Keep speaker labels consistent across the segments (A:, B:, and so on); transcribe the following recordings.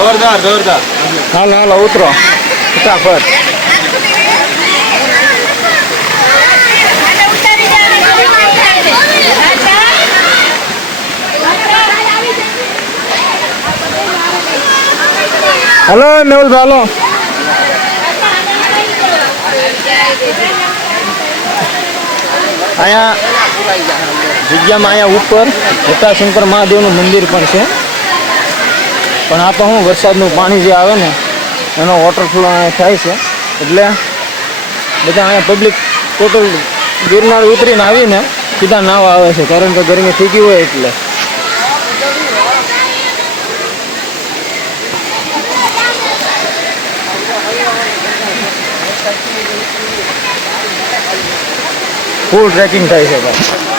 A: જોરદાર જોરદાર.
B: હાલો, હાલ, ઉતરો. ફટાફટ. હલો, મેહુલ હાલો. અહીંયા જગ્યામાં અહીંયા ઉપર જટાશંકર મહાદેવનું મંદિર પણ છે. પણ આ તો શું, વરસાદનું પાણી જે આવે ને, એનો વોટરફ્લો થાય છે. એટલે બધા અહીંયા પબ્લિક ટોટલ ગિરનાર ઉતરીને આવીને સીધા નાવા આવે છે. કારણ કે ગરમી ગઈ હોય એટલે. ફૂલ ટ્રેકિંગ થાય છે. ભાઈ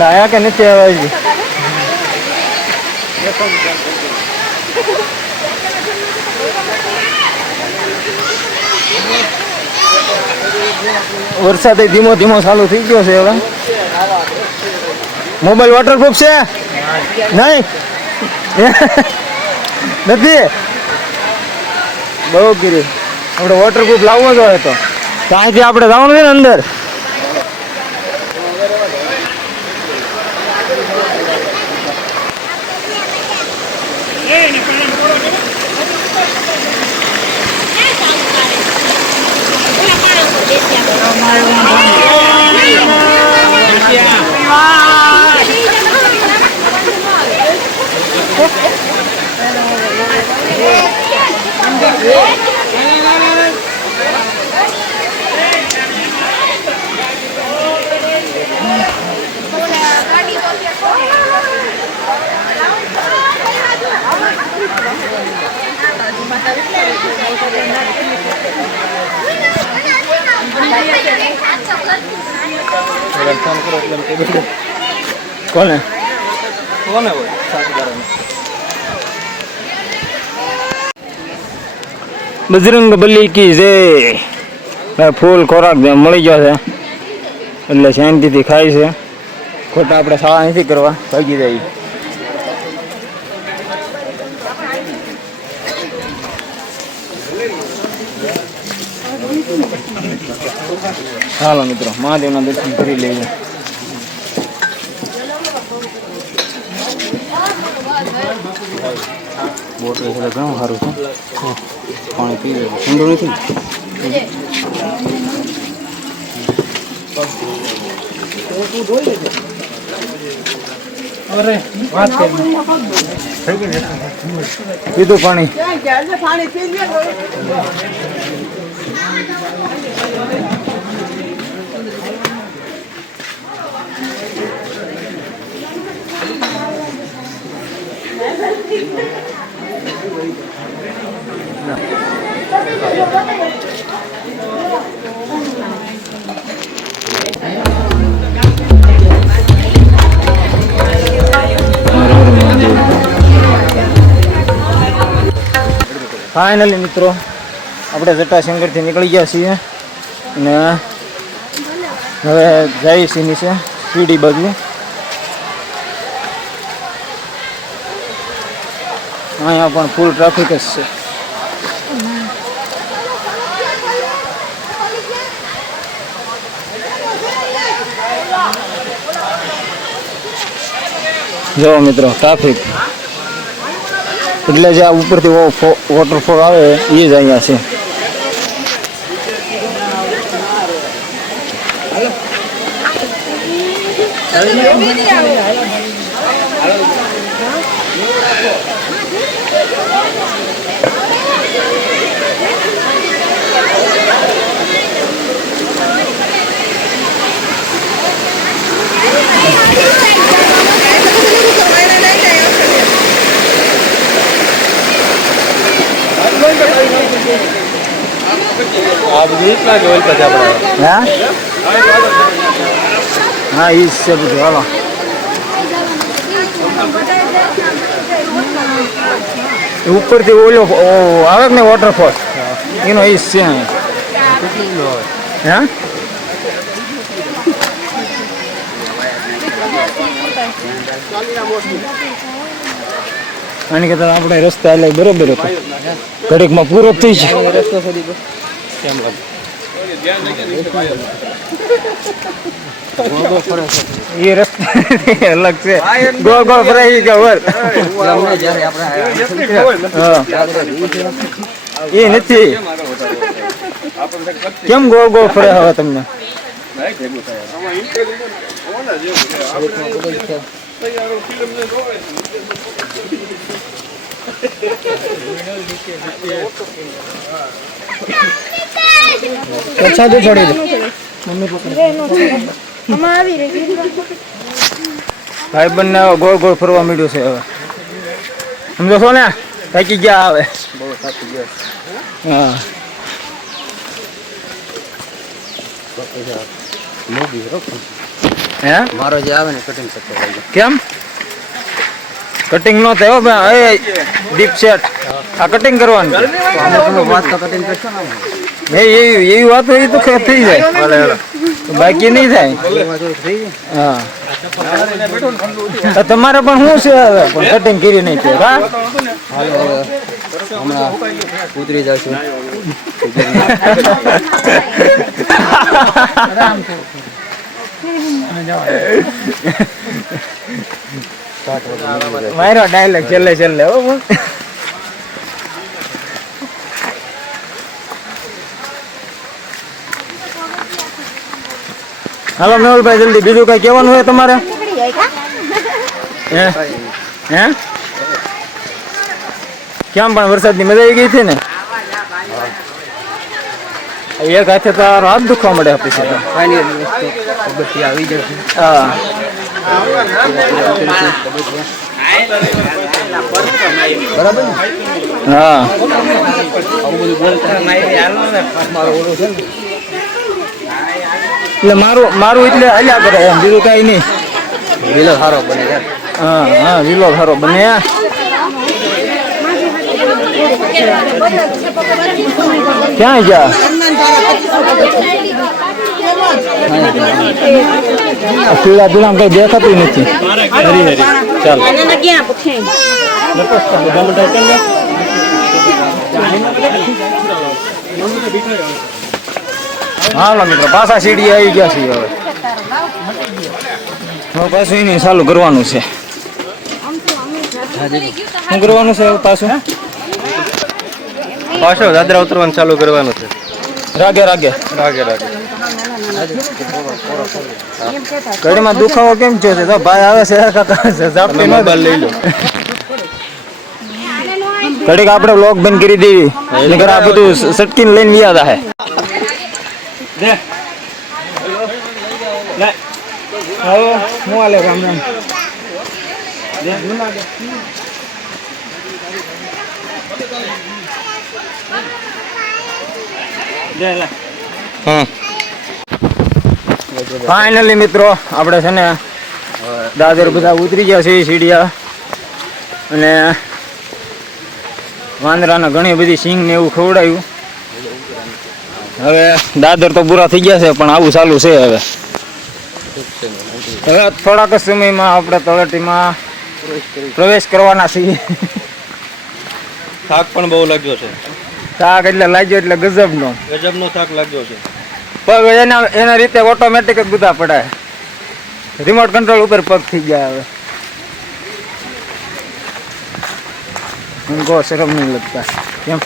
B: આયા કે નથી આવ્યા વરસાદ ધીમો ધીમો ચાલુ થઈ ગયો છે હવે. મોબાઈલ વોટરપ્રૂફ છે? નહીં? નથી? બહુ ગીરી આપણે વોટરપ્રૂફ લાવવો જોઈએ તો તો. અહીંથી આપણે જવાનું છે ને અંદર. ફોન કરો એટલે કોને?
A: કોને હોય? સાથીદારોને
B: બજરંગ બલી કી જય ફૂલ ખોરાક મળી ગયો છે એટલે શાંતિથી ખાય છે. ખોટા આપણે શાળા નથી કરવા ભાગી જાય. હાલો મિત્રો, મહાદેવના દર્શન કરી લઈએ. બોટ એટલે ઘણું સારું છે. પાણી પી લે ઠંડુ નથી? પીધું પાણી. ફાઇનલી મિત્રો, આપણે જટાશંકરથી નીકળી ગયા છીએ અને હવે જઈએ છીએ નીચે સીડી બાજુ. અહીંયા પણ ફૂલ ટ્રાફિક જ છે. જો મિત્રો ટ્રાફિક એટલે જે આ ઉપરથી વોટરફોલ આવે એ જ અહીંયા છે.
A: Thank બધી એટલા જ ઓઇલ પછી આપણે
B: હા? હા એ છે બધું. હાલો. ઉપરથી ઓલો આવે ને વોટરફોલ એનો ઈ છે અહીં. હે? આની કે આપણે રસ્તા એટલે બરોબર હતો. ઘડીકમાં પૂરો થઈ
A: રસ્તો કેમ
B: એ રસ્તા અલગ છે. ગોળ ગોળ ફરાઈ ગયા વર? એ નથી. કેમ ગોળ ગોળ ફરે હવે તમને? સાદું છોડી દે
C: મમ્મી રહી
B: ભાઈ બંને ગોળ ગોળ ફરવા માંડ્યું છે હવે. સમજો છો ને? થાકી ગયા આવે
A: બહુ થાકી ગયા
B: હા.
A: હે? મારો જે આવે ને કટિંગ શકતો
B: કેમ? કટિંગ નો થયો ભાઈ. એ ડીપ સેટ આ કટિંગ કરવાનું.
A: વાત તો કટિંગ કરશો ને
B: એ એવી એવી વાત હોય તો થઈ જાય બાકી નહીં થાય. હા. તમારે પણ શું છે હવે? પણ કટિંગ કરી નહીં છે હા?
A: હમણાં ઉતરી જશું
B: મારો ડાયલોગ છેલ્લે છેલ્લે હો હાલો મેહુલભાઈ જલ્દી બીજું કઈ કહેવાનું હોય તમારે? હે? હે? કેમ પણ વરસાદની મજા આવી ગઈ હતી ને? એક હાથે તો હાથ દુખવા મળે
A: વસ્તુ બધી આવી જશે
B: હા.
A: બરાબર
B: હા એટલે મારું મારું એટલે અલ્યા કરે એમ બીજું કઈ નહીં.
A: વિલો સારો બને
B: હા હા વિલો સારો બને. ક્યાં ગયા? પીળા પીળા કઈ દેખાતું નથી હરી હરી ચાલો હાલો મિત્રો પાછા સીડી આવી ગયા છીએ હવે પાછું એને ચાલુ કરવાનું છે શું કરવાનું છે પાછું
A: પાછો દાદરા ઉતરવાનું ચાલુ કરવાનું છે.
B: રાગે રાગે.
A: રાગે રાગે.
B: ઘડીમાં દુખાવો કેમ થયો છે? તો ભાઈ આવે છે કાકા ઝાપટી ન
A: લઈ લો.
B: ઘડીક આપણે વ્લોગ બંધ કરી દેવી નકર આ બધું સટકીને લઈને યાદ આવે હવે હું હાલે રામ રામ
A: હા
B: ફાઇનલી મિત્રો આપણે છે ને દાદર બધા ઉતરી ગયા છે સીડિયા. અને વાંદરાને ઘણી બધી સિંગ ને એવું ખવડાયું. હવે દાદર તો પૂરા થઈ ગયા છે પણ આવું ચાલુ છે હવે. હવે થોડાક સમયમાં આપણે તળેટીમાં પ્રવેશ કરવાના છીએ.
A: થાક પણ બહુ લાગ્યો છે.
B: થાક એટલે લાગ્યો એટલે ગજબનો.
A: ગજબનો થાક લાગ્યો છે.
B: પગ એના એના રીતે ઓટોમેટિક જ બધા પડાય. રિમોટ કંટ્રોલ ઉપર પગ થઈ ગયા હવે. ઉनको શરમ નહીં લગતા. કેમ?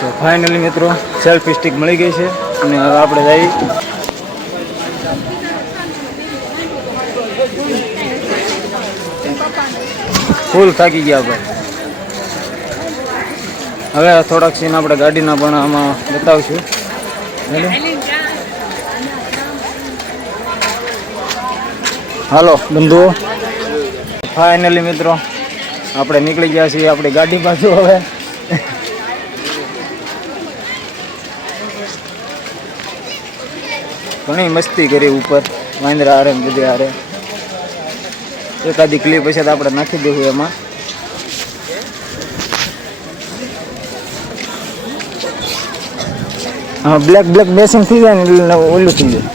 B: તો ફાઇનલી મિત્રો સેલ્ફી સ્ટિક મળી ગઈ છે. અને હવે આપણે જઈ ફૂલ થાકી ગયા ભાઈ. હવે થોડાક સીન આપણે ગાડીના પણ આમાં બતાવશું. હેલો. બંધુઓ. ફાઇનલી મિત્રો, આપણે નીકળી ગયા છીએ આપણી ગાડી પાછું હવે. ઘણી મસ્તી કરી ઉપર. વાંદરા આરે બધી આરે એકાદી ક્લિપ હશે તો આપણે નાખી દેવું એમાં. હા બ્લેક બ્લેક બેસિંગ થઈ જાય ને ઓલું થઈ જાય.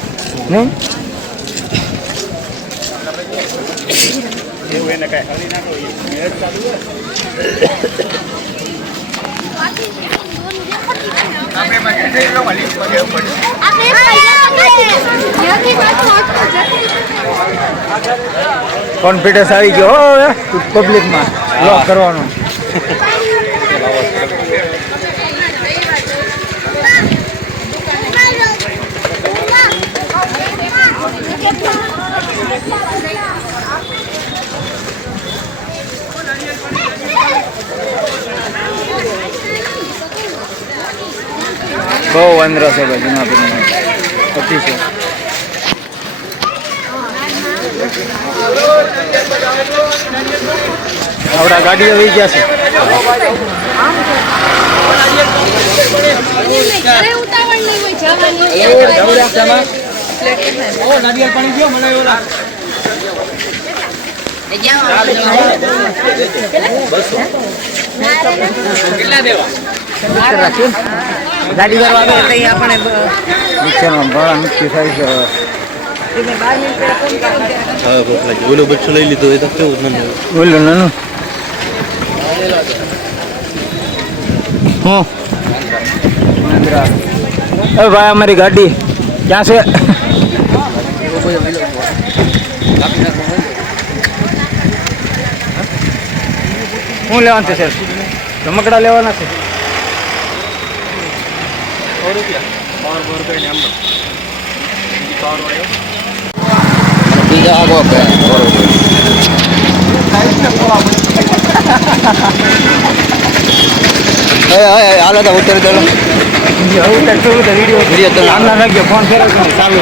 B: નહીં? કોન્ફિડન્સ આવી ગયો હવે પબ્લિકમાં લોક કરવાનો. બહુ વાંદરા છે ભાઈ જુનાગઢમાં છે. આવડા ગાડીઓ આવી ગયા છે.
A: ગાડી કરવા આવે એટલે ઈ આપણે
B: રિક્ષામાં ભાડા નક્કી થાય છે. હવે
A: ઓલો બચ્ચો લઈ લીધો એ તો કેવું મને
B: બોલો નાનું. હું. એ ભાઈ અમારી ગાડી ક્યાં છે? શું લેવાનું છે સર રમકડા લેવાના છે?
A: બીજા આગો કે હાલો તો ઉતર દો વીડિયો તો
B: આમના લાગ્યો ફોન ફેરવ ચાલુ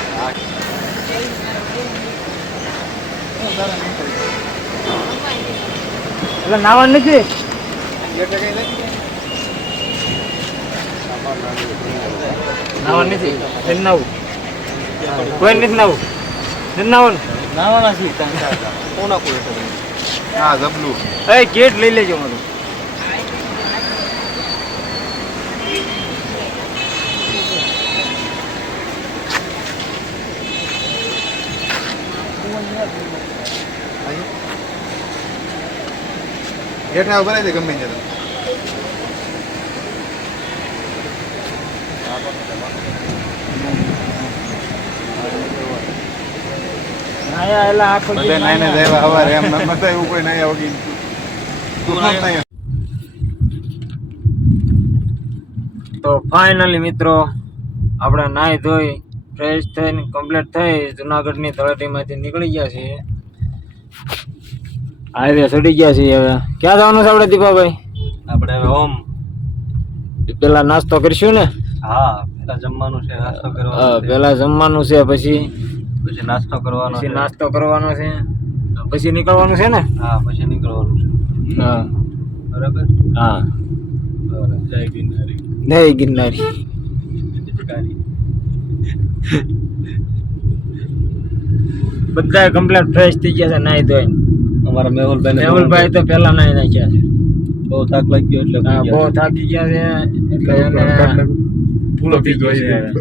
B: એટલે નાવાનું નથી? નાવાનું નથી. નાવું. કોઈ નથી નાવું. નાવાનું?
A: નાવાના છે કોના કોઈ હા જબલું
B: એ ગેટ લઈ લેજો મારું
D: ગેટના ઉપર જ ગમે છે તો
B: નાયા એટલે આખો
D: બધા નાઈને જાય હવારે એમ ન મતા એવું કોઈ ગમે ત્યાં
B: તો. ફાઇનલી મિત્રો આપણે નાહી ધોઈ ફ્રેશ થઈને કમ્પ્લીટ થઈ જુનાગઢની તળેટીમાંથી નીકળી ગયા છીએ. હાઈવે સડી ગયા છીએ હવે. ક્યાં જવાનું છે આપણે દીપાભાઈ?
A: આપણે હવે ઓમ
B: પેલા નાસ્તો કરીશું ને?
A: હા પેલા જમવાનું છે નાસ્તો કરવાનો
B: પેલા જમવાનું છે પછી?
A: પછી નાસ્તો કરવાનો
B: પછી
A: છે.
B: નાસ્તો કરવાનો છે. પછી નીકળવાનું છે ને?
A: હા પછી નીકળવાનું છે.
B: હા.
A: બરાબર?
B: હા.
A: બરાબર. જય ગિરનારી.
B: જય ગિરનારી. બધા કમ્પ્લેટ ફ્રેશ થઈ ગયા છે નાહી ધોઈને.
A: અમારા મેહુલભાઈ
B: મેહુલભાઈ તો પહેલા નાઈ નાખ્યા છે.
A: બહુ થાક લાગી ગયો એટલે
B: હા બહુ થાકી ગયા છે એટલે
D: પૂરો પીધો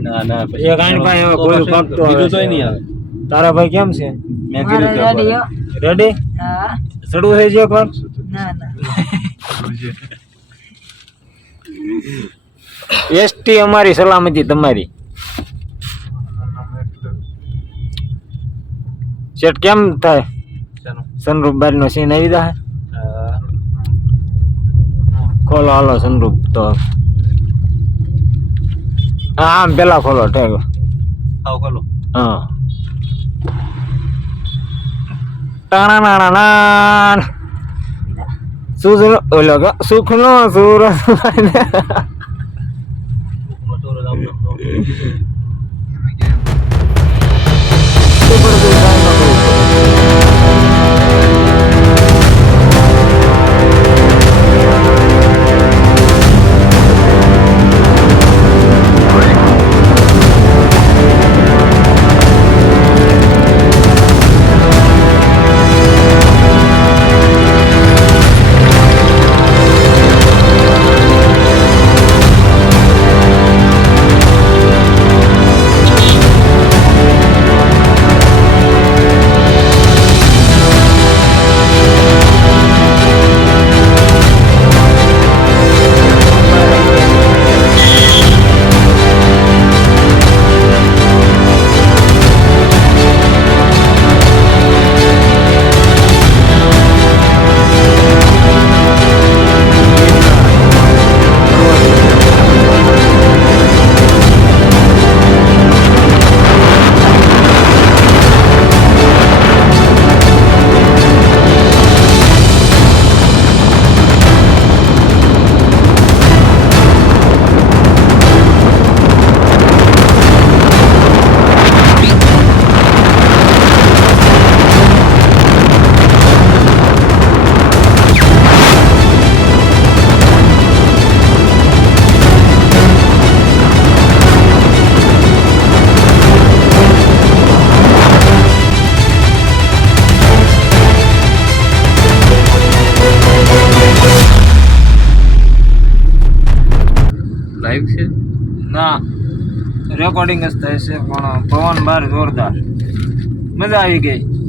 A: ના ના
B: એ કાંઈ કાંઈ હવે ગોળું પાકતો આવે
A: બીજું તોય નહીં આવે.
B: તારા ભાઈ કેમ છે?
A: મેં કીધું કે
B: રેડી હા. ચડવું થઈ છે એકવાર એસટી અમારી સલામતી તમારી. સેટ કેમ થાય? સનરૂપ બારીનો સીન આવી જાય ખોલો હાલો સનરૂપ તો. હા આમ પેલા ખોલો ઠેક.
A: હા કરો
B: હા. ટાણાણાણાણાણ. સુજનો ઓલો સુખનો સુર રેકોર્ડિંગ જ થાય છે પણ પવન બાર જોરદાર. મજા આવી ગઈ.